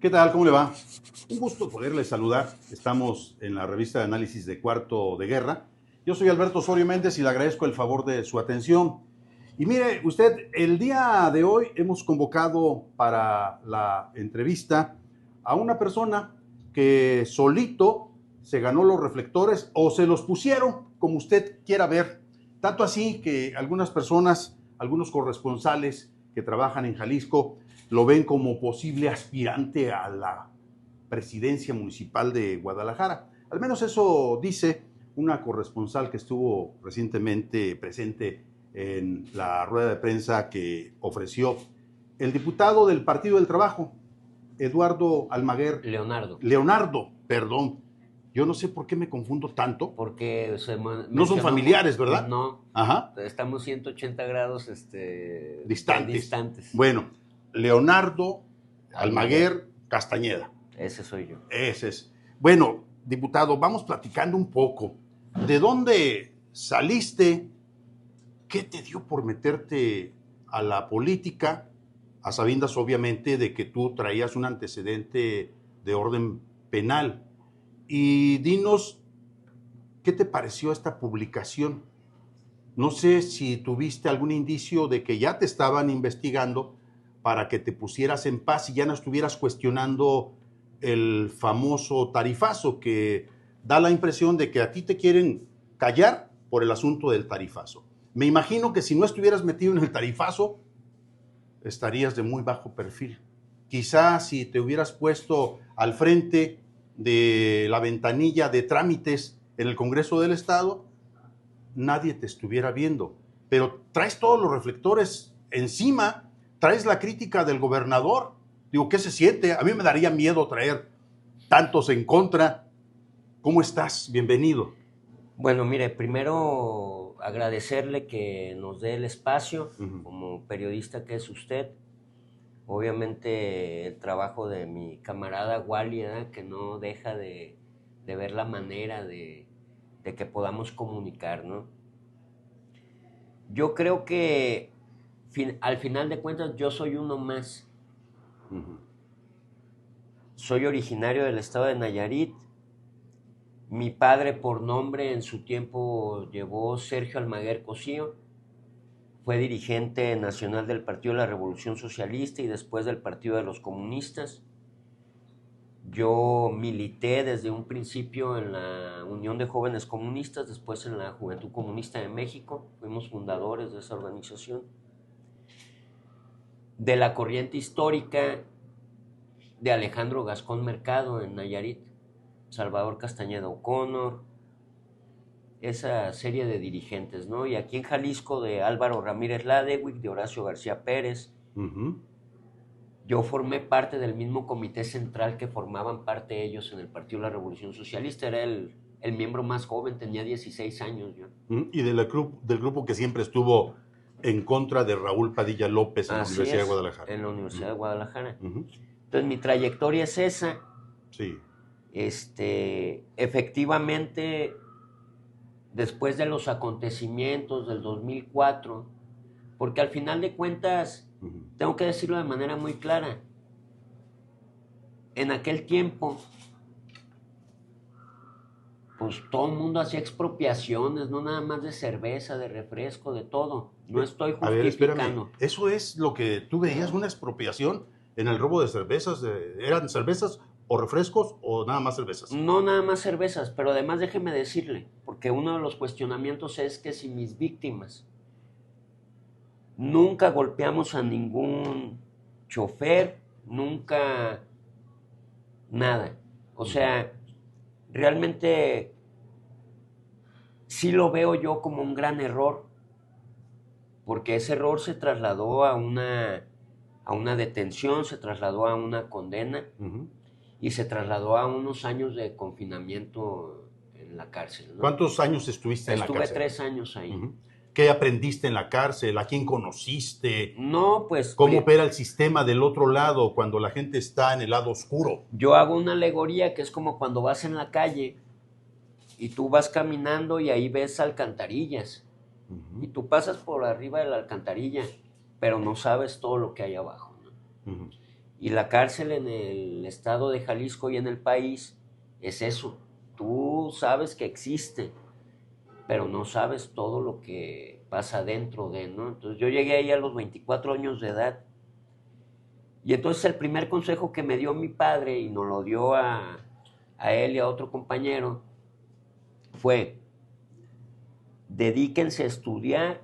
¿Qué tal? ¿Cómo le va? Un gusto poderle saludar. Estamos en la revista de análisis de Cuarto de Guerra. Yo soy Alberto Osorio Méndez y le agradezco el favor de su atención. Y mire, usted, el día de hoy hemos convocado para la entrevista a una persona que solito se ganó los reflectores o se los pusieron, como usted quiera ver. Tanto así que algunas personas, algunos corresponsales que trabajan en Jalisco, lo ven como posible aspirante a la presidencia municipal de Guadalajara. Al menos eso dice una corresponsal que estuvo recientemente presente en la rueda de prensa que ofreció el diputado del Partido del Trabajo, Eduardo Almaguer. Leonardo, perdón. Yo no sé por qué me confundo tanto. Porque no son familiares, ¿verdad? No. Ajá. Estamos 180 grados distantes. Bueno, Leonardo Almaguer Castañeda. Ese soy yo. Ese es. Bueno, diputado, vamos platicando un poco. ¿De dónde saliste? ¿Qué te dio por meterte a la política? A sabiendas, obviamente, de que tú traías un antecedente de orden penal. Y dinos, ¿qué te pareció esta publicación? No sé si tuviste algún indicio de que ya te estaban investigando para que te pusieras en paz y ya no estuvieras cuestionando el famoso tarifazo, que da la impresión de que a ti te quieren callar por el asunto del tarifazo. Me imagino que si no estuvieras metido en el tarifazo, estarías de muy bajo perfil. Quizás si te hubieras puesto al frente de la ventanilla de trámites en el Congreso del Estado, nadie te estuviera viendo. Pero traes todos los reflectores encima, traes la crítica del gobernador. Digo, ¿qué se siente? A mí me daría miedo traer tantos en contra. ¿Cómo estás? Bienvenido. Bueno, mire, primero agradecerle que nos dé el espacio, como periodista que es usted. Obviamente el trabajo de mi camarada Wally, que no deja de ver la manera de que podamos comunicar, ¿no? Yo creo que al final de cuentas yo soy uno más. Soy originario del estado de Nayarit. Mi padre por nombre en su tiempo llevó Sergio Almaguer Cosío. Fue dirigente nacional del Partido de la Revolución Socialista y después del Partido de los Comunistas. Yo milité desde un principio en la Unión de Jóvenes Comunistas, después en la Juventud Comunista de México. Fuimos fundadores de esa organización. De la corriente histórica de Alejandro Gascón Mercado en Nayarit, Salvador Castañeda O'Connor, esa serie de dirigentes, ¿no? Y aquí en Jalisco de Álvaro Ramírez Ladewig, de Horacio García Pérez. Yo formé parte del mismo comité central que formaban parte ellos en el Partido de la Revolución Socialista. Era el miembro más joven, tenía 16 años yo. Y del grupo que siempre estuvo en contra de Raúl Padilla López en la Universidad de Guadalajara. En la Universidad de Guadalajara. Entonces mi trayectoria es esa. Sí. Efectivamente, después de los acontecimientos del 2004, porque al final de cuentas, tengo que decirlo de manera muy clara, en aquel tiempo, pues todo el mundo hacía expropiaciones, no nada más de cerveza, de refresco, de todo. No estoy justificando. A ver, espérame. ¿Eso es lo que tú veías, una expropiación en el robo de cervezas? ¿Eran cervezas o refrescos o nada más cervezas? No nada más cervezas, pero además déjeme decirle, porque uno de los cuestionamientos es que si mis víctimas nunca golpeamos a ningún chofer, nunca nada. O sea, realmente sí lo veo yo como un gran error, porque ese error se trasladó a una detención, se trasladó a una condena y se trasladó a unos años de confinamiento en la cárcel, ¿no? ¿Cuántos años estuviste en la cárcel? Estuve 3 años ahí. ¿Qué aprendiste en la cárcel? ¿A quién conociste? No, pues... ¿Cómo opera el sistema del otro lado cuando la gente está en el lado oscuro? Yo hago una alegoría que es como cuando vas en la calle y tú vas caminando y ahí ves alcantarillas. Y tú pasas por arriba de la alcantarilla, pero no sabes todo lo que hay abajo, ¿no? Y la cárcel en el estado de Jalisco y en el país es eso. Tú sabes que existe, pero no sabes todo lo que pasa dentro de, ¿no? Entonces yo llegué ahí a los 24 años de edad. Y entonces el primer consejo que me dio mi padre, y nos lo dio a él y a otro compañero, fue, dedíquense a estudiar.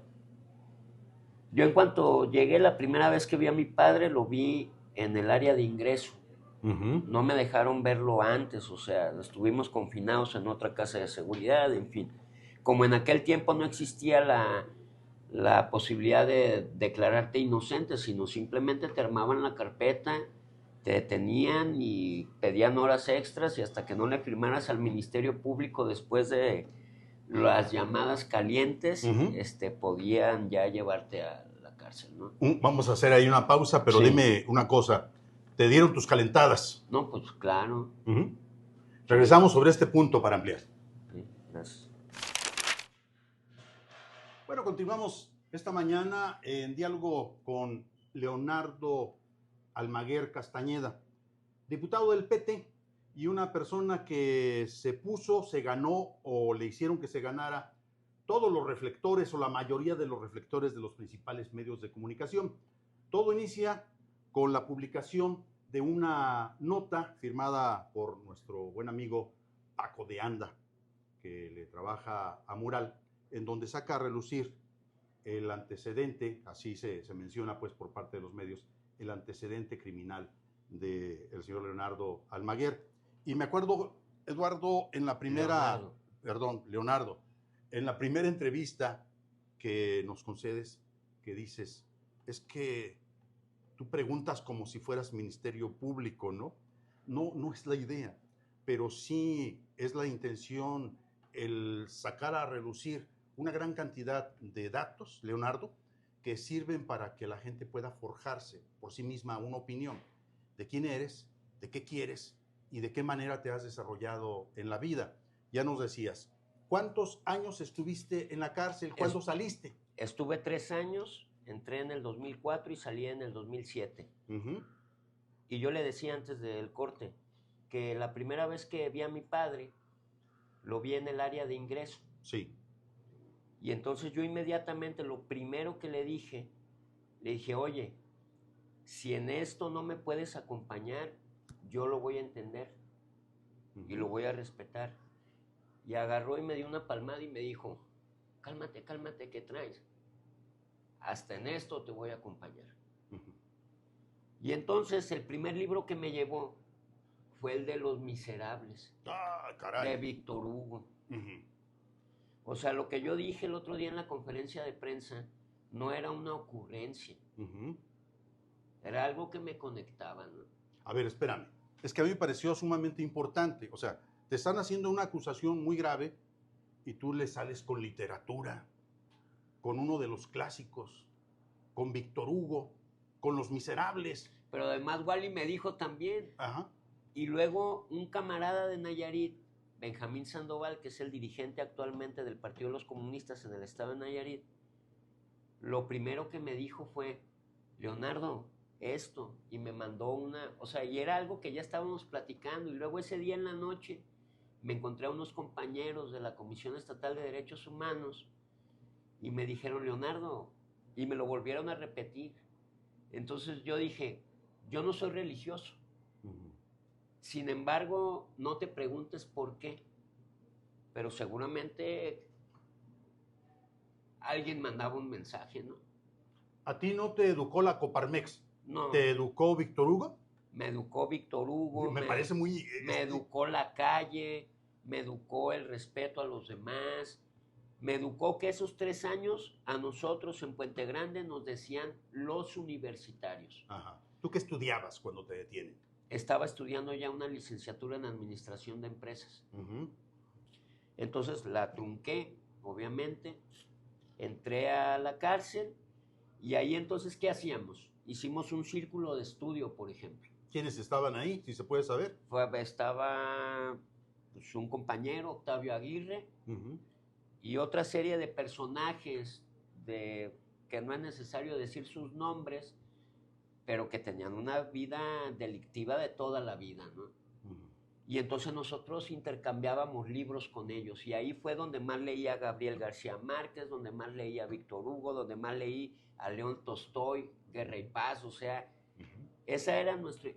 Yo en cuanto llegué, la primera vez que vi a mi padre, lo vi en el área de ingreso. No me dejaron verlo antes, o sea, estuvimos confinados en otra casa de seguridad, en fin. Como en aquel tiempo no existía la posibilidad de declararte inocente, sino simplemente te armaban la carpeta, te detenían y pedían horas extras y hasta que no le firmaras al Ministerio Público después de las llamadas calientes, podían ya llevarte a la cárcel, ¿no? Vamos a hacer ahí una pausa, pero Sí. dime una cosa. ¿Te dieron tus calentadas? No, pues claro. Regresamos sobre este punto para ampliar. Sí, gracias. Bueno, continuamos esta mañana en diálogo con Leonardo Almaguer Castañeda, diputado del PT y una persona que se ganó o le hicieron que se ganara todos los reflectores o la mayoría de los reflectores de los principales medios de comunicación. Todo inicia con la publicación de una nota firmada por nuestro buen amigo Paco de Anda, que le trabaja a Mural, en donde saca a relucir el antecedente, así se menciona pues por parte de los medios, el antecedente criminal del señor Leonardo Almaguer. Y me acuerdo, Eduardo, en la primera, Leonardo, en la primera entrevista que nos concedes, que dices, es que tú preguntas como si fueras Ministerio Público, ¿no? No es la idea, pero sí es la intención el sacar a relucir una gran cantidad de datos, Leonardo, que sirven para que la gente pueda forjarse por sí misma una opinión de quién eres, de qué quieres y de qué manera te has desarrollado en la vida. Ya nos decías, ¿cuántos años estuviste en la cárcel? ¿Cuándo saliste? Estuve 3 años, entré en el 2004 y salí en el 2007. Y yo le decía antes del corte que la primera vez que vi a mi padre, lo vi en el área de ingreso. Sí. Y entonces yo inmediatamente lo primero que le dije, oye, si en esto no me puedes acompañar, yo lo voy a entender y lo voy a respetar. Y agarró y me dio una palmada y me dijo, cálmate, cálmate, ¿qué traes? Hasta en esto te voy a acompañar. Y entonces el primer libro que me llevó fue el de Los Miserables, de Víctor Hugo. O sea, lo que yo dije el otro día en la conferencia de prensa no era una ocurrencia. Era algo que me conectaba, ¿no? A ver, espérame. Es que a mí me pareció sumamente importante. O sea, te están haciendo una acusación muy grave y tú le sales con literatura, con uno de los clásicos, con Víctor Hugo, con Los Miserables. Pero además Wally me dijo también. Y luego un camarada de Nayarit, Benjamín Sandoval, que es el dirigente actualmente del Partido de los Comunistas en el estado de Nayarit, lo primero que me dijo fue, Leonardo, esto, y me mandó una, o sea, y era algo que ya estábamos platicando, y luego ese día en la noche me encontré a unos compañeros de la Comisión Estatal de Derechos Humanos y me dijeron, Leonardo, y me lo volvieron a repetir. Entonces yo dije, yo no soy religioso. Sin embargo, no te preguntes por qué, pero seguramente alguien mandaba un mensaje, ¿no? ¿A ti no te educó la Coparmex? No. ¿Te educó Víctor Hugo? Me educó Víctor Hugo. Me parece muy... Me educó la calle, me educó el respeto a los demás, me educó que esos 3 años a nosotros en Puente Grande nos decían los universitarios. ¿Tú qué estudiabas cuando te detienen? Estaba estudiando ya una licenciatura en administración de empresas. Entonces la trunqué, obviamente, entré a la cárcel y ahí entonces, ¿qué hacíamos? Hicimos un círculo de estudio, por ejemplo. ¿Quiénes estaban ahí, si se puede saber? Estaba pues, un compañero, Octavio Aguirre, y otra serie de personajes que no es necesario decir sus nombres, pero que tenían una vida delictiva de toda la vida, ¿no? Y entonces nosotros intercambiábamos libros con ellos y ahí fue donde más leía a Gabriel García Márquez, donde más leía a Víctor Hugo, donde más leí a León Tolstoy, Guerra y Paz, o sea, esa era nuestra...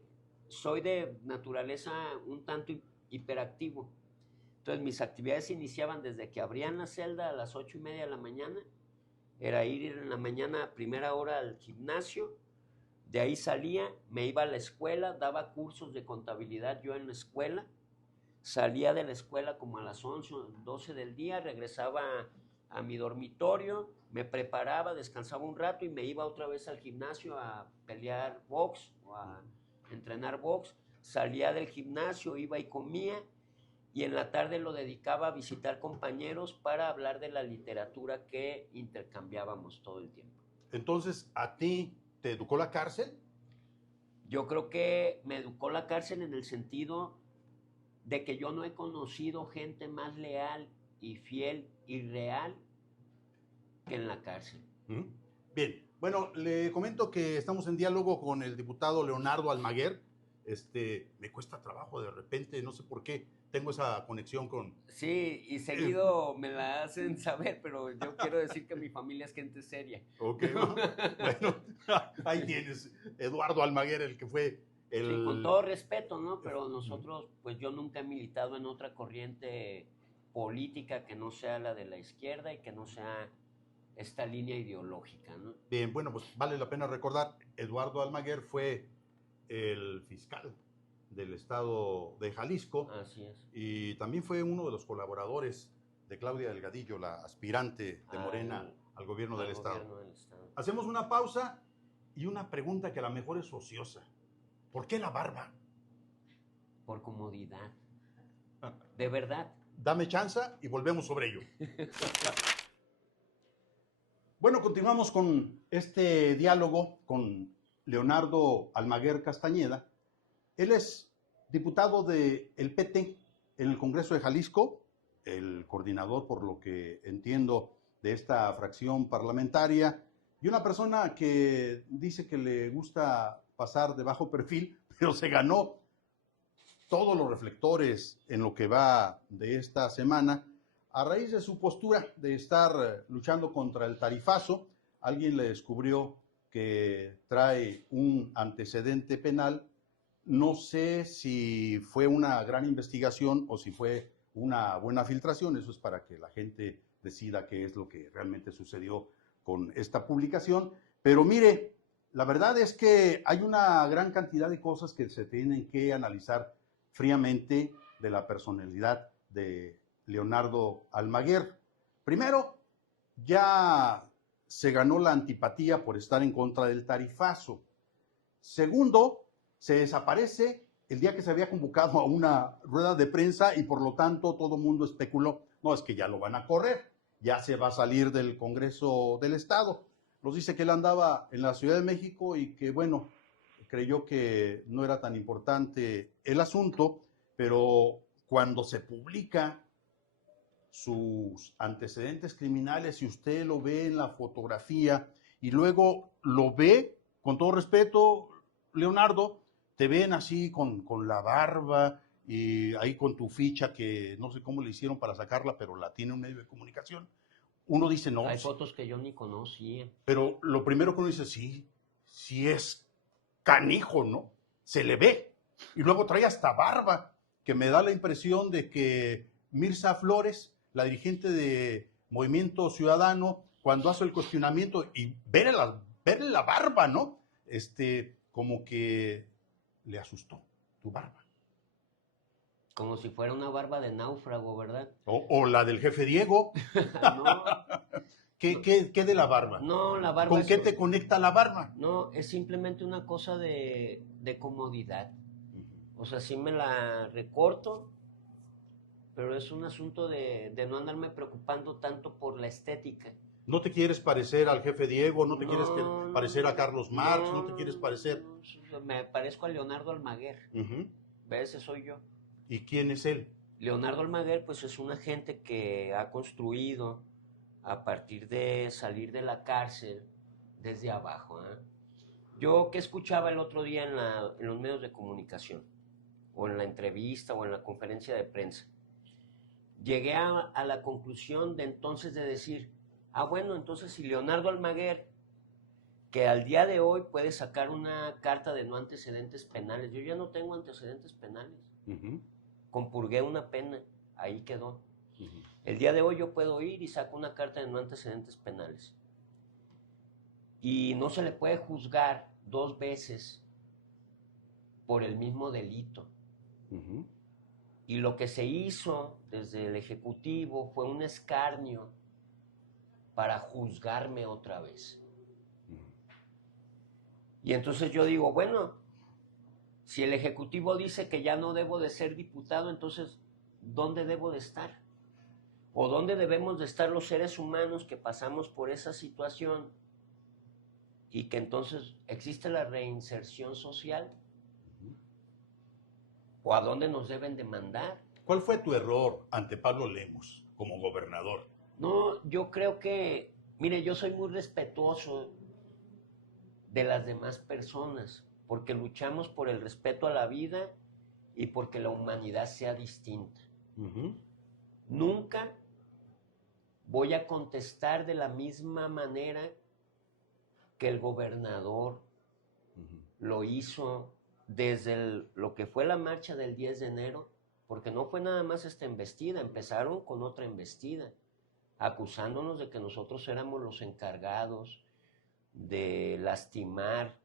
Soy de naturaleza un tanto hiperactivo, entonces mis actividades iniciaban desde que abrían la celda a las 8:30 de la mañana, era ir en la mañana a primera hora al gimnasio. De ahí salía, me iba a la escuela, daba cursos de contabilidad yo en la escuela, salía de la escuela como a las 11 o 12 del día, regresaba a mi dormitorio, me preparaba, descansaba un rato y me iba otra vez al gimnasio a pelear box o a entrenar box. Salía del gimnasio, iba y comía y en la tarde lo dedicaba a visitar compañeros para hablar de la literatura que intercambiábamos todo el tiempo. Entonces, ¿a ti te educó la cárcel? Yo creo que me educó la cárcel en el sentido de que yo no he conocido gente más leal y fiel y real que en la cárcel. Bien, bueno, le comento que estamos en diálogo con el diputado Leonardo Almaguer. Me cuesta trabajo de repente, no sé por qué, tengo esa conexión con... Sí, y seguido me la hacen saber, pero yo quiero decir que mi familia es gente seria. Ok, ¿no? Bueno, ahí tienes, Eduardo Almaguer, el que fue el... Sí, con todo respeto, ¿no? Pero nosotros, pues yo nunca he militado en otra corriente política que no sea la de la izquierda y que no sea esta línea ideológica, ¿no? Bien, bueno, pues vale la pena recordar, Eduardo Almaguer fue el fiscal del estado de Jalisco. Así es. Y también fue uno de los colaboradores de Claudia Delgadillo, la aspirante de Morena al gobierno del estado. Hacemos una pausa y una pregunta que a lo mejor es ociosa. ¿Por qué la barba? Por comodidad. De verdad. Dame chance y volvemos sobre ello. Bueno, continuamos con este diálogo con Leonardo Almaguer Castañeda. Él es diputado del PT en el Congreso de Jalisco, el coordinador, por lo que entiendo, de esta fracción parlamentaria, y una persona que dice que le gusta pasar de bajo perfil, pero se ganó todos los reflectores en lo que va de esta semana, a raíz de su postura de estar luchando contra el tarifazo. Alguien le descubrió que trae un antecedente penal. No sé si fue una gran investigación o si fue una buena filtración. Eso es para que la gente decida qué es lo que realmente sucedió con esta publicación. Pero mire, la verdad es que hay una gran cantidad de cosas que se tienen que analizar fríamente de la personalidad de Leonardo Almaguer. Primero, ya se ganó la antipatía por estar en contra del tarifazo. Segundo, se desaparece el día que se había convocado a una rueda de prensa y por lo tanto todo el mundo especuló, no, es que ya lo van a correr, ya se va a salir del Congreso del Estado. Nos dice que él andaba en la Ciudad de México y que, bueno, creyó que no era tan importante el asunto, pero cuando se publica sus antecedentes criminales, si usted lo ve en la fotografía y luego lo ve, con todo respeto, Leonardo, te ven así con la barba y ahí con tu ficha que no sé cómo le hicieron para sacarla, pero la tiene un medio de comunicación. Uno dice, no. Hay fotos que yo ni conocía. Pero lo primero que uno dice, sí es canijo, ¿no? Se le ve. Y luego trae hasta barba, que me da la impresión de que Mirza Flores, la dirigente de Movimiento Ciudadano, cuando hace el cuestionamiento y verle la barba, ¿no? Como que le asustó tu barba. Como si fuera una barba de náufrago, ¿verdad? O la del jefe Diego. No. ¿Qué de la barba? No, la barba. ¿Con qué te conecta la barba? No, es simplemente una cosa de comodidad. O sea, sí me la recorto, pero es un asunto de no andarme preocupando tanto por la estética. ¿No te quieres parecer al jefe Diego? ¿No te quieres parecer a Carlos Marx? ¿No te quieres parecer? No, me parezco a Leonardo Almaguer. ¿Ves? Ese soy yo. ¿Y quién es él? Leonardo Almaguer, pues es una gente que ha construido a partir de salir de la cárcel desde abajo, Yo que escuchaba el otro día en los medios de comunicación, o en la entrevista, o en la conferencia de prensa, llegué a la conclusión de entonces de decir, bueno, entonces si Leonardo Almaguer, que al día de hoy puede sacar una carta de no antecedentes penales, yo ya no tengo antecedentes penales, compurgué una pena, ahí quedó. El día de hoy yo puedo ir y saco una carta de no antecedentes penales. Y no se le puede juzgar 2 veces por el mismo delito. Y lo que se hizo desde el Ejecutivo fue un escarnio para juzgarme otra vez. Y entonces yo digo, bueno, si el Ejecutivo dice que ya no debo de ser diputado, entonces, ¿dónde debo de estar? ¿O dónde debemos de estar los seres humanos que pasamos por esa situación y que entonces existe la reinserción social? ¿O a dónde nos deben de mandar? ¿Cuál fue tu error ante Pablo Lemus como gobernador? No, yo creo que, mire, yo soy muy respetuoso de las demás personas, porque luchamos por el respeto a la vida y porque la humanidad sea distinta. Nunca voy a contestar de la misma manera que el gobernador lo hizo desde lo que fue la marcha del 10 de enero, porque no fue nada más esta embestida, empezaron con otra embestida, acusándonos de que nosotros éramos los encargados de lastimar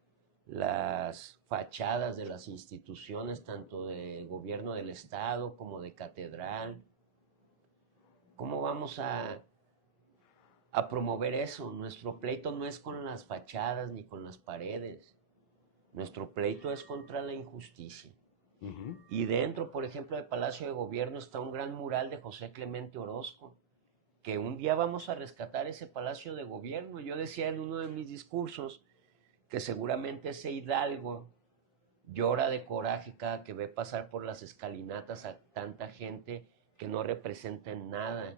las fachadas de las instituciones, tanto del gobierno del Estado como de catedral. ¿Cómo vamos a promover eso? Nuestro pleito no es con las fachadas ni con las paredes. Nuestro pleito es contra la injusticia. Y dentro, por ejemplo, del Palacio de Gobierno está un gran mural de José Clemente Orozco, que un día vamos a rescatar ese Palacio de Gobierno. Yo decía en uno de mis discursos que seguramente ese hidalgo llora de coraje cada que ve pasar por las escalinatas a tanta gente que no representan nada,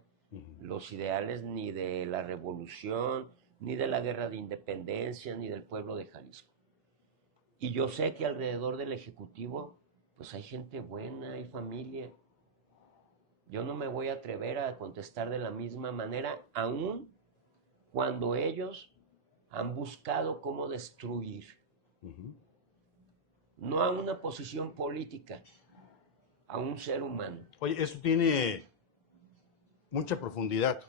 los ideales ni de la revolución, ni de la guerra de independencia, ni del pueblo de Jalisco. Y yo sé que alrededor del Ejecutivo, pues hay gente buena, hay familia. Yo no me voy a atrever a contestar de la misma manera, aun cuando ellos han buscado cómo destruir. No a una posición política, a un ser humano. Oye, eso tiene mucha profundidad.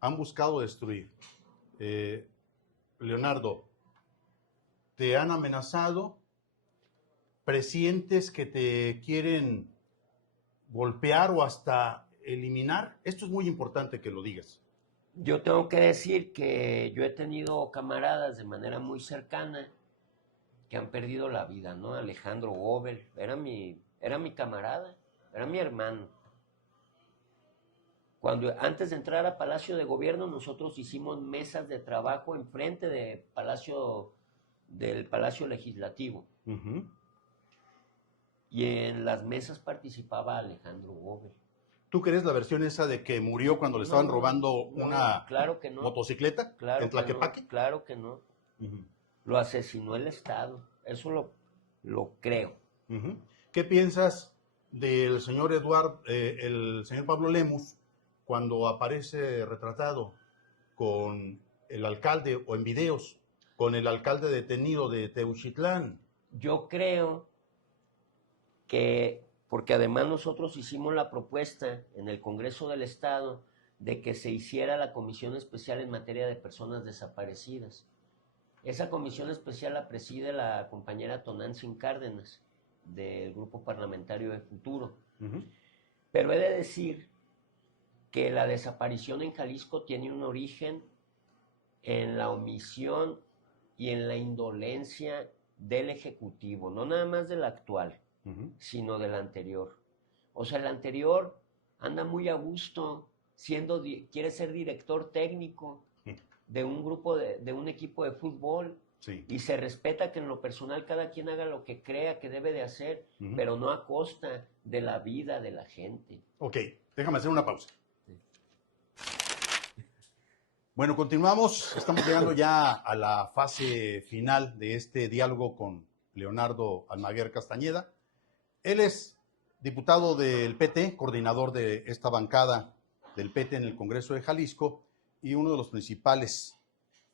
Han buscado destruir. Leonardo, ¿te han amenazado? ¿Presientes que te quieren golpear o hasta eliminar? Esto es muy importante que lo digas. Yo tengo que decir que yo he tenido camaradas de manera muy cercana que han perdido la vida, ¿no? Alejandro Gobel, era mi camarada, era mi hermano. Antes de entrar a Palacio de Gobierno, nosotros hicimos mesas de trabajo enfrente del Palacio Legislativo. Y en las mesas participaba Alejandro Gobel. ¿Tú crees la versión esa de que murió cuando le estaban robando una claro que no. motocicleta en Tlaquepaque? No, claro que no. Lo asesinó el Estado. Eso lo creo. ¿Qué piensas del señor el señor Pablo Lemus, cuando aparece retratado con el alcalde, o en videos, con el alcalde detenido de Teuchitlán? Yo creo que, porque además nosotros hicimos la propuesta en el Congreso del Estado de que se hiciera la Comisión Especial en materia de personas desaparecidas. Esa comisión especial la preside la compañera Tonantzin Cárdenas, del Grupo Parlamentario de Futuro. Pero he de decir que la desaparición en Jalisco tiene un origen en la omisión y en la indolencia del Ejecutivo, no nada más del actual, sino del anterior. O sea, el anterior anda muy a gusto, quiere ser director técnico de un grupo, de un equipo de fútbol, y se respeta que en lo personal cada quien haga lo que crea que debe de hacer, pero no a costa de la vida de la gente. Ok, déjame hacer una pausa. Bueno, continuamos. Estamos llegando ya a la fase final de este diálogo con Leonardo Almaguer Castañeda. Él es diputado del PT, coordinador de esta bancada del PT en el Congreso de Jalisco y uno de los principales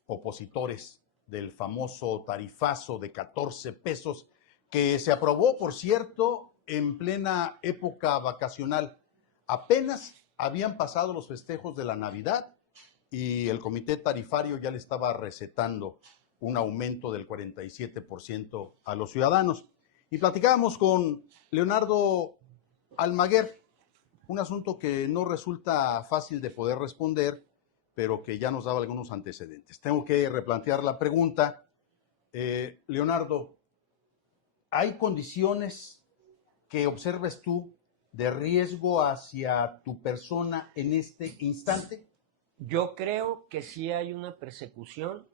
opositores del famoso tarifazo de 14 pesos que se aprobó, por cierto, en plena época vacacional. Apenas habían pasado los festejos de la Navidad y el comité tarifario ya le estaba recetando un aumento del 47% a los ciudadanos. Y platicábamos con Leonardo Almaguer, un asunto que no resulta fácil de poder responder, pero que ya nos daba algunos antecedentes. Tengo que replantear la pregunta. Leonardo, ¿hay condiciones que observes tú de riesgo hacia tu persona en este instante? Yo creo que sí hay una persecución,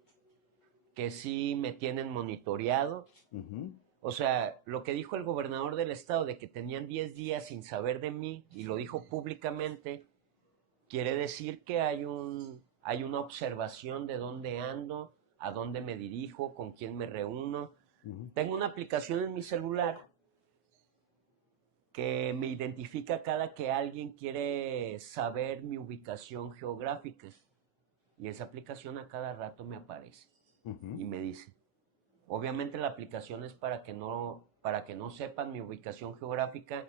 que sí me tienen monitoreado. O sea, lo que dijo el gobernador del estado de que tenían 10 días sin saber de mí y lo dijo públicamente, quiere decir que hay una observación de dónde ando, a dónde me dirijo, con quién me reúno. Tengo una aplicación en mi celular que me identifica cada que alguien quiere saber mi ubicación geográfica. Y esa aplicación a cada rato me aparece y me dice. Obviamente la aplicación es para que no sepan mi ubicación geográfica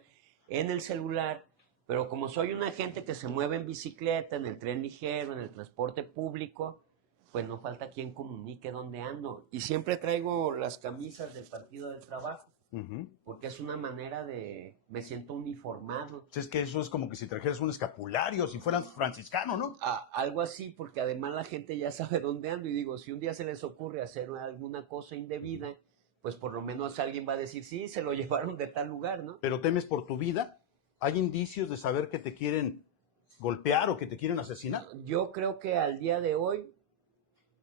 en el celular, pero como soy una gente que se mueve en bicicleta, en el tren ligero, en el transporte público, pues no falta quien comunique dónde ando. Y siempre traigo las camisas del Partido del Trabajo, porque es una manera me siento uniformado. Es que eso es como que si trajeras un escapulario, si fueran franciscano, ¿no? Algo así, porque además la gente ya sabe dónde ando y digo, si un día se les ocurre hacer alguna cosa indebida, pues por lo menos alguien va a decir, sí, se lo llevaron de tal lugar, ¿no? Pero temes por tu vida. ¿Hay indicios de saber que te quieren golpear o que te quieren asesinar? Yo creo que al día de hoy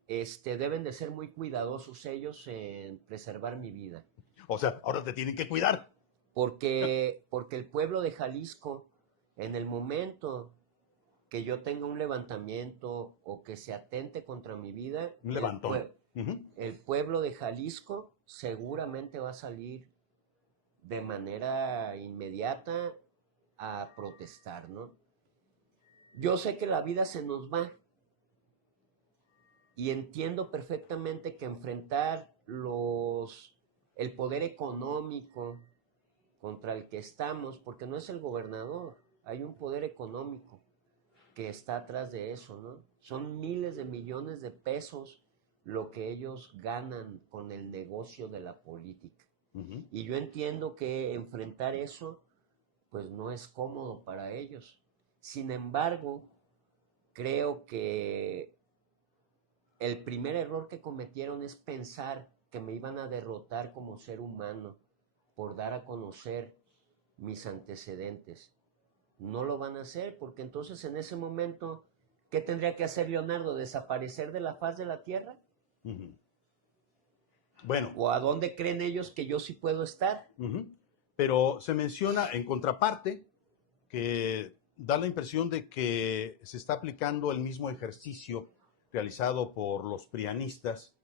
deben de ser muy cuidadosos ellos en preservar mi vida. O sea, ahora te tienen que cuidar. Porque el pueblo de Jalisco, en el momento que yo tenga un levantamiento o que se atente contra mi vida, Un levantón. El pueblo de Jalisco seguramente va a salir de manera inmediata a protestar, ¿no? Yo sé que la vida se nos va y entiendo perfectamente que enfrentar el poder económico contra el que estamos, porque no es el gobernador, hay un poder económico que está atrás de eso, ¿no? Son miles de millones de pesos lo que ellos ganan con el negocio de la política. Y yo entiendo que enfrentar eso, pues no es cómodo para ellos. Sin embargo, creo que el primer error que cometieron es pensar que me iban a derrotar como ser humano por dar a conocer mis antecedentes. No lo van a hacer porque entonces en ese momento, ¿qué tendría que hacer Leonardo? ¿Desaparecer de la faz de la tierra? Bueno. ¿O a dónde creen ellos que yo sí puedo estar? Pero se menciona en contraparte que da la impresión de que se está aplicando el mismo ejercicio realizado por los prianistas,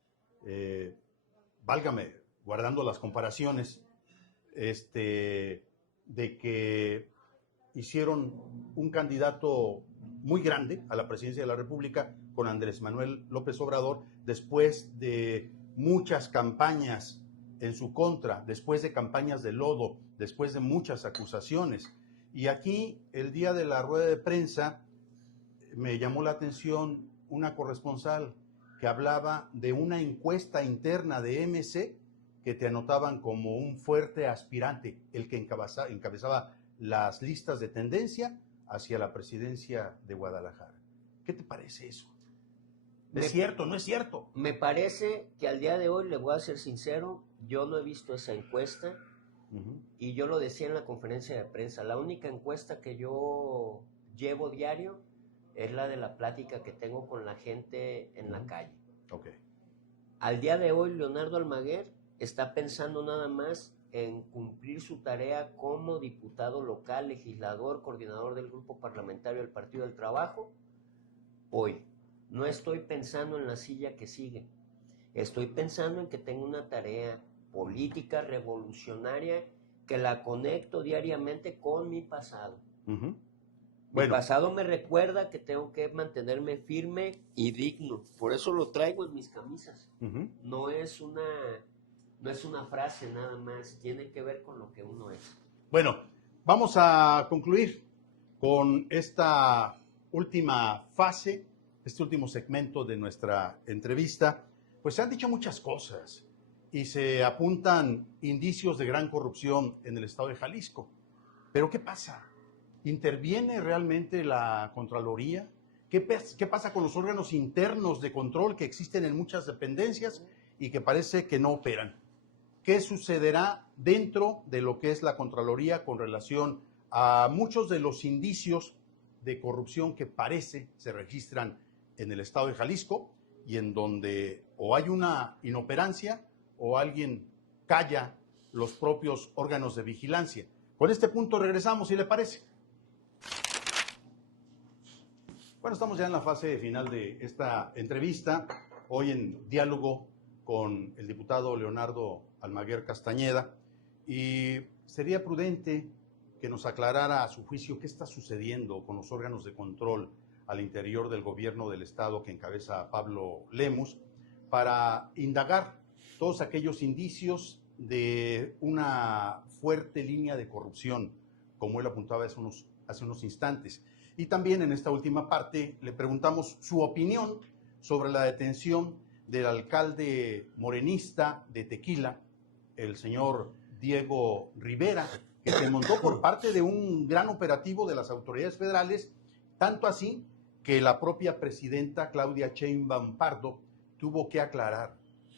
válgame, guardando las comparaciones, de que hicieron un candidato muy grande a la presidencia de la República con Andrés Manuel López Obrador después de muchas campañas en su contra, después de campañas de lodo, después de muchas acusaciones. Y aquí, el día de la rueda de prensa, me llamó la atención una corresponsal que hablaba de una encuesta interna de MC que te anotaban como un fuerte aspirante, el que encabezaba las listas de tendencia hacia la presidencia de Guadalajara. ¿Qué te parece eso? ¿Es cierto? ¿No es cierto? Me parece que al día de hoy, le voy a ser sincero, yo no he visto esa encuesta y yo lo decía en la conferencia de prensa, la única encuesta que yo llevo diario es la de la plática que tengo con la gente en la calle. Okay. Al día de hoy, Leonardo Almaguer está pensando nada más en cumplir su tarea como diputado local, legislador, coordinador del grupo parlamentario del Partido del Trabajo, hoy. no estoy pensando en la silla que sigue. Estoy pensando en que tengo una tarea política revolucionaria que la conecto diariamente con mi pasado. Uh-huh. Mi pasado me recuerda que tengo que mantenerme firme y digno. Por eso lo traigo en mis camisas. Uh-huh. No es una frase nada más. Tiene que ver con lo que uno es. Bueno, vamos a concluir con esta última fase, este último segmento de nuestra entrevista. Pues se han dicho muchas cosas y se apuntan indicios de gran corrupción en el estado de Jalisco. Pero ¿qué pasa? ¿Interviene realmente la Contraloría? ¿Qué pasa con los órganos internos de control que existen en muchas dependencias y que parece que no operan? ¿Qué sucederá dentro de lo que es la Contraloría con relación a muchos de los indicios de corrupción que parece se registran en el estado de Jalisco y en donde o hay una inoperancia o alguien calla los propios órganos de vigilancia? Con este punto regresamos, si le parece. Bueno, estamos ya en la fase final de esta entrevista, hoy en diálogo con el diputado Leonardo Almaguer Castañeda, y sería prudente que nos aclarara a su juicio qué está sucediendo con los órganos de control al interior del gobierno del estado que encabeza Pablo Lemus, para indagar todos aquellos indicios de una fuerte línea de corrupción, como él apuntaba hace unos instantes. Y también en esta última parte le preguntamos su opinión sobre la detención del alcalde morenista de Tequila, el señor Diego Rivera, que se montó por parte de un gran operativo de las autoridades federales, tanto así que la propia presidenta Claudia Sheinbaum Pardo tuvo que aclarar: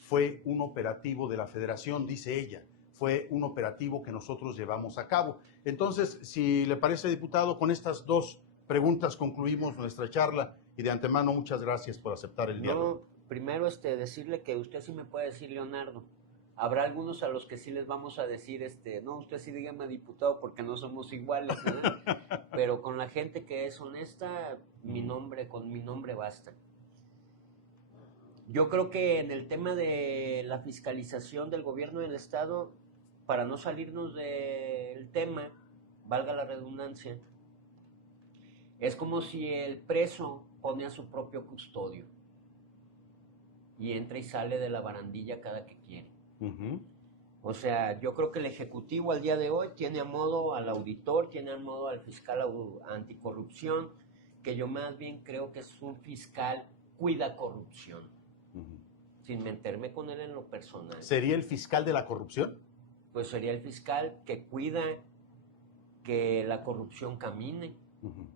fue un operativo de la federación, dice ella, fue un operativo que nosotros llevamos a cabo. Entonces, si le parece, diputado, con estas dos preguntas concluimos nuestra charla, y de antemano muchas gracias por aceptar el diálogo. Primero decirle que usted sí me puede decir Leonardo. Habrá algunos a los que sí les vamos a decir, no, usted sí dígame diputado porque no somos iguales, ¿verdad? Pero con la gente que es honesta, con mi nombre basta. Yo creo que en el tema de la fiscalización del gobierno del estado, para no salirnos del tema, valga la redundancia, es como si el preso pone a su propio custodio y entra y sale de la barandilla cada que quiere. Uh-huh. O sea, yo creo que el Ejecutivo al día de hoy tiene a modo al auditor, tiene a modo al fiscal anticorrupción, que yo más bien creo que es un fiscal cuida corrupción, uh-huh, sin meterme con él en lo personal. ¿Sería el fiscal de la corrupción? Pues sería el fiscal que cuida que la corrupción camine. Uh-huh.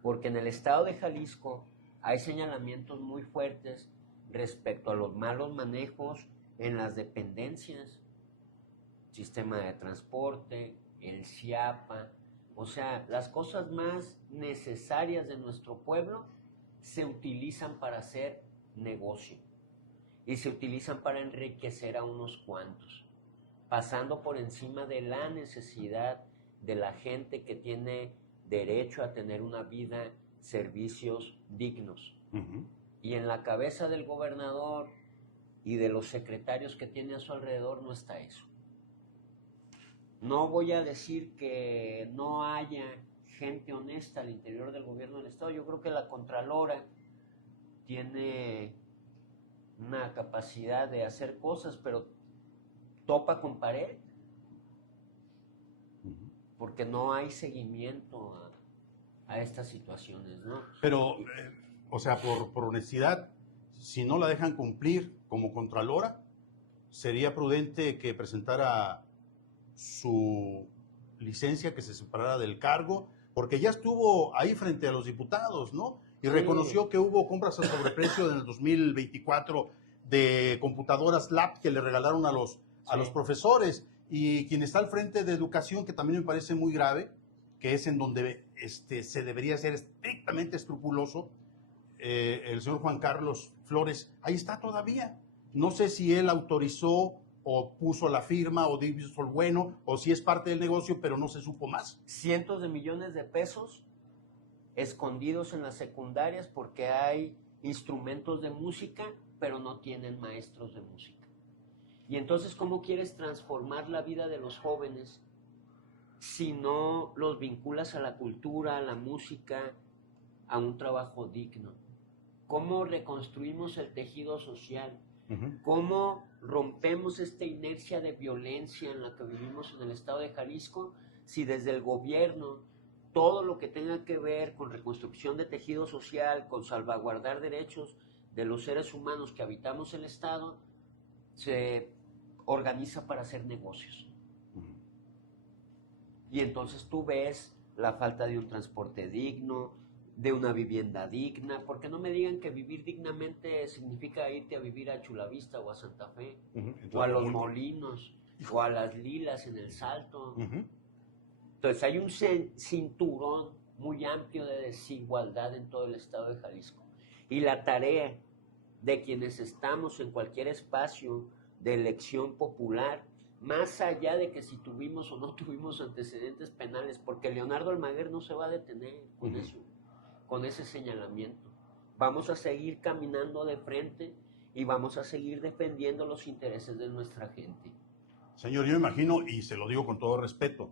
Porque en el estado de Jalisco hay señalamientos muy fuertes respecto a los malos manejos en las dependencias, sistema de transporte, el CIAPA, o sea, las cosas más necesarias de nuestro pueblo se utilizan para hacer negocio y se utilizan para enriquecer a unos cuantos, pasando por encima de la necesidad de la gente que tiene derecho a tener una vida, servicios dignos. Uh-huh. Y en la cabeza del gobernador y de los secretarios que tiene a su alrededor no está eso. No voy a decir que no haya gente honesta al interior del gobierno del estado. Yo creo que la Contralora tiene una capacidad de hacer cosas, pero topa con pared. Porque no hay seguimiento a estas situaciones, ¿no? Pero, o sea, por honestidad, si no la dejan cumplir como Contralora, sería prudente que presentara su licencia, que se separara del cargo, porque ya estuvo ahí frente a los diputados, ¿no? Y sí, reconoció que hubo compras a sobreprecio en el 2024 de computadoras lap que le regalaron a los profesores. Y quien está al frente de educación, que también me parece muy grave, que es en donde se debería ser estrictamente escrupuloso, el señor Juan Carlos Flores, ahí está todavía. No sé si él autorizó o puso la firma o dijo el bueno, o si es parte del negocio, pero no se supo más. Cientos de millones de pesos escondidos en las secundarias porque hay instrumentos de música, pero no tienen maestros de música. Y entonces, ¿cómo quieres transformar la vida de los jóvenes si no los vinculas a la cultura, a la música, a un trabajo digno? ¿Cómo reconstruimos el tejido social? ¿Cómo rompemos esta inercia de violencia en la que vivimos en el estado de Jalisco si desde el gobierno todo lo que tenga que ver con reconstrucción de tejido social, con salvaguardar derechos de los seres humanos que habitamos el estado, se organiza para hacer negocios? Y entonces tú ves la falta de un transporte digno, de una vivienda digna, porque no me digan que vivir dignamente significa irte a vivir a Chulavista o a Santa Fe, o a Los Molinos, o a Las Lilas en El Salto. Entonces hay un cinturón muy amplio de desigualdad en todo el estado de Jalisco. Y la tarea de quienes estamos en cualquier espacio de elección popular, más allá de que si tuvimos o no tuvimos antecedentes penales, porque Leonardo Almaguer no se va a detener con eso, con ese señalamiento. Vamos a seguir caminando de frente y vamos a seguir defendiendo los intereses de nuestra gente. Señor, yo imagino, y se lo digo con todo respeto,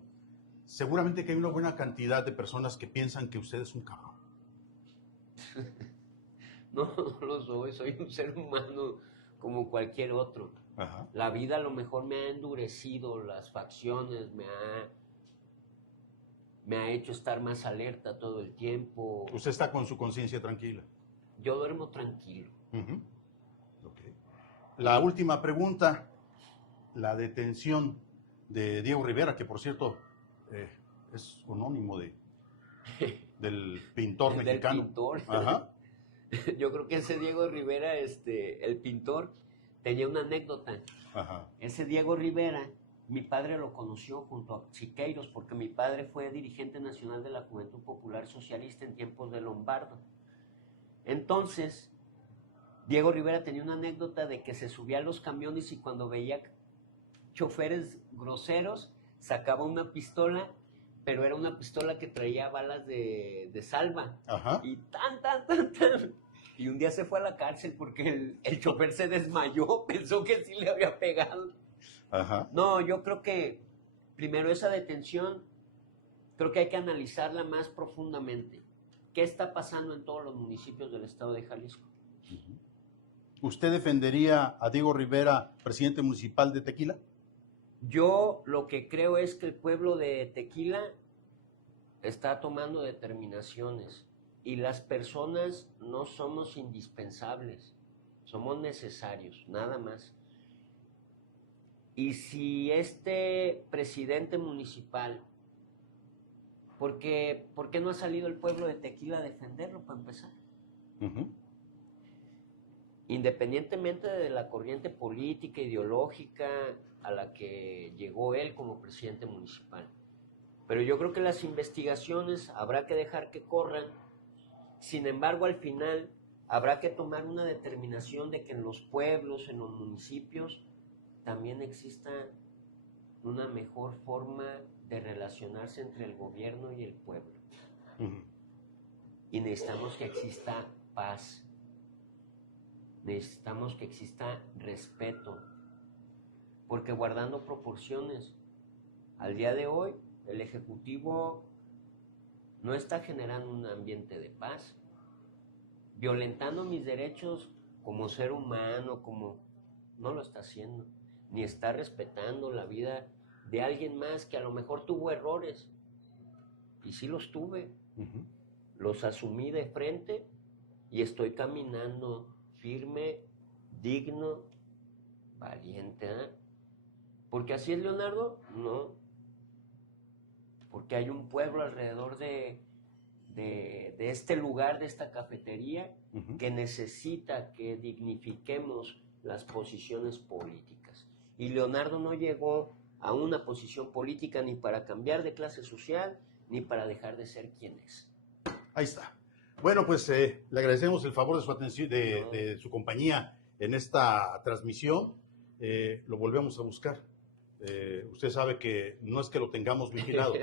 seguramente que hay una buena cantidad de personas que piensan que usted es un cabrón. No, no lo soy un ser humano como cualquier otro. Ajá. La vida a lo mejor me ha endurecido las facciones, me ha hecho estar más alerta todo el tiempo. Usted está con su conciencia tranquila. Yo duermo tranquilo. Okay. La última pregunta, la detención de Diego Rivera, que por cierto es anónimo del pintor mexicano. Del pintor. Ajá. Yo creo que ese Diego Rivera, el pintor, tenía una anécdota. Ajá. Ese Diego Rivera, mi padre lo conoció junto a Siqueiros, porque mi padre fue dirigente nacional de la Juventud Popular Socialista en tiempos de Lombardo. Entonces, Diego Rivera tenía una anécdota de que se subía a los camiones y cuando veía choferes groseros, sacaba una pistola, pero era una pistola que traía balas de salva. Ajá. Y tan. Y un día se fue a la cárcel porque el chofer se desmayó, pensó que sí le había pegado. Ajá. No, yo creo que primero esa detención, creo que hay que analizarla más profundamente. ¿Qué está pasando en todos los municipios del estado de Jalisco? ¿Usted defendería a Diego Rivera, presidente municipal de Tequila? Yo lo que creo es que el pueblo de Tequila está tomando determinaciones y las personas no somos indispensables, somos necesarios, nada más. Y si este presidente municipal, ¿por qué no ha salido el pueblo de Tequila a defenderlo para empezar? Independientemente de la corriente política, ideológica a la que llegó él como presidente municipal. Pero yo creo que las investigaciones habrá que dejar que corran. Sin embargo, al final habrá que tomar una determinación de que en los pueblos, en los municipios, también exista una mejor forma de relacionarse entre el gobierno y el pueblo. Y necesitamos que exista paz. Necesitamos que exista respeto, porque guardando proporciones, al día de hoy el Ejecutivo no está generando un ambiente de paz, violentando mis derechos como ser humano, no lo está haciendo, ni está respetando la vida de alguien más que a lo mejor tuvo errores, y sí los tuve, los asumí de frente y estoy caminando firme, digno, valiente, ¿eh? ¿Porque así es Leonardo? No. Porque hay un pueblo alrededor de este lugar, de esta cafetería, que necesita que dignifiquemos las posiciones políticas. Y Leonardo no llegó a una posición política ni para cambiar de clase social, ni para dejar de ser quien es. Ahí está. Bueno, pues le agradecemos el favor de su atención, de su compañía en esta transmisión. Lo volvemos a buscar. Usted sabe que no es que lo tengamos vigilado,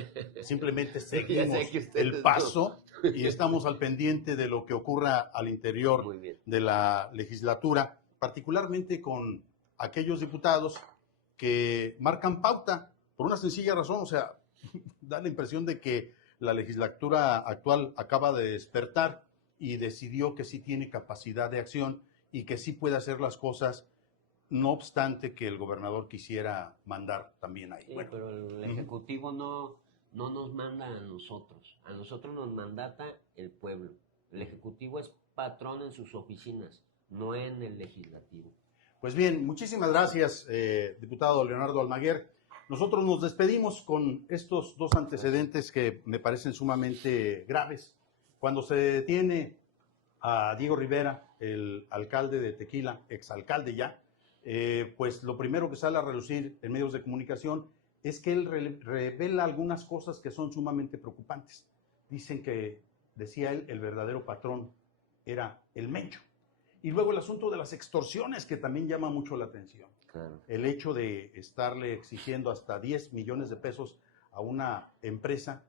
simplemente Ya seguimos sé que usted el paso y estamos al pendiente de lo que ocurra al interior Muy bien. de la legislatura, particularmente con aquellos diputados que marcan pauta por una sencilla razón, o sea, da la impresión de que la legislatura actual acaba de despertar y decidió que sí tiene capacidad de acción y que sí puede hacer las cosas, no obstante que el gobernador quisiera mandar también ahí. Sí, Bueno, pero el Ejecutivo no nos manda a nosotros nos mandata el pueblo. El Ejecutivo es patrón en sus oficinas, no en el Legislativo. pues bien, muchísimas gracias, diputado Leonardo Almaguer. Nosotros nos despedimos con estos dos antecedentes que me parecen sumamente graves. Cuando se detiene a Diego Rivera, el alcalde de Tequila, exalcalde ya, pues lo primero que sale a relucir en medios de comunicación es que él revela algunas cosas que son sumamente preocupantes. Dicen que, decía él, el verdadero patrón era el Mencho. Y luego el asunto de las extorsiones, que también llama mucho la atención. Claro. El hecho de estarle exigiendo hasta 10 millones de pesos a una empresa,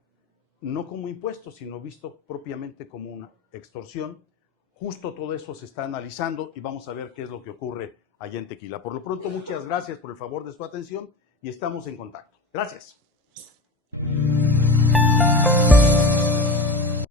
no como impuesto, sino visto propiamente como una extorsión. Justo todo eso se está analizando y vamos a ver qué es lo que ocurre allá en Tequila. Por lo pronto, muchas gracias por el favor de su atención y estamos en contacto. Gracias.